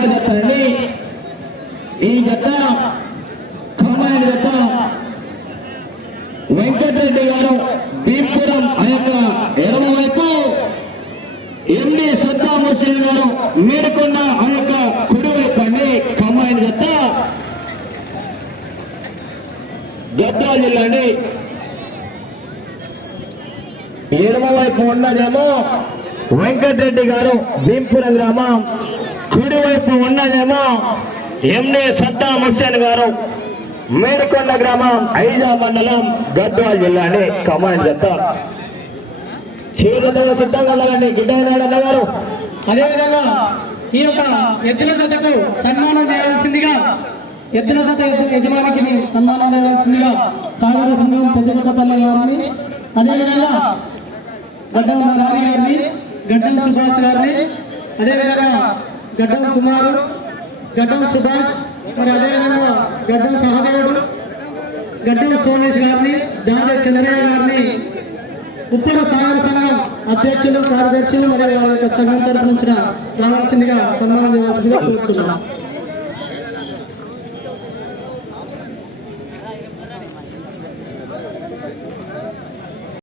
మూడవ జత అండి ఈ జత కమాండ్ జత వెంకటరెడ్డి గారు భీంపురం ఆ యొక్క ఎడమ వైపు ఎండి సద్దాం హుసేన్ గారు మేడుకొండ ఆ యొక్క కుడి వైపు అండి కమాండ్ జత గద్వాల జిల్లా అండి ఎడమ వైపు ఉన్నదేమో వెంకటరెడ్డి గారు భీంపురం గ్రామం కుడివైపు ఉన్నదేమో ఎండి సద్దాం హుస్సేన్ గారు. మేడికొండ గ్రామం ఐజా మండలం గడ్వాల్ జిల్లా అని కమాండ్ చెప్తారు చీరతో సిద్ధంగా ఉన్నదండి గిడ్డ గారు అదేవిధంగా ఈ యొక్క ఎద్దుల జతకు సన్మానం చేయాల్సిందిగా ఎద్దుల జత యజమానికి సన్మానం చేయాల్సిందిగా సాగర సంఘం పెద్దకొత్త తల్లి గారిని అదేవిధంగా గడ్డం నారాయణ గారిని గడ్డం సుభాష్ గారిని అదేవిధంగా గడ్డం కుమారు గడ్డం సుభాష్ మరి అదేవిధంగా గడ్డం సహదేవుడు గడ్డం సోమేష్ గారిని దాని చంద్రయ్య గారిని ఉత్తర సాగర సంఘం అధ్యక్షులు కార్యదర్శులు మరియు వారి యొక్క సంఘం తరఫు నుంచిన రావాల్సిందిగా సన్మానం చేయవలసిందిగా కోరుతున్నాను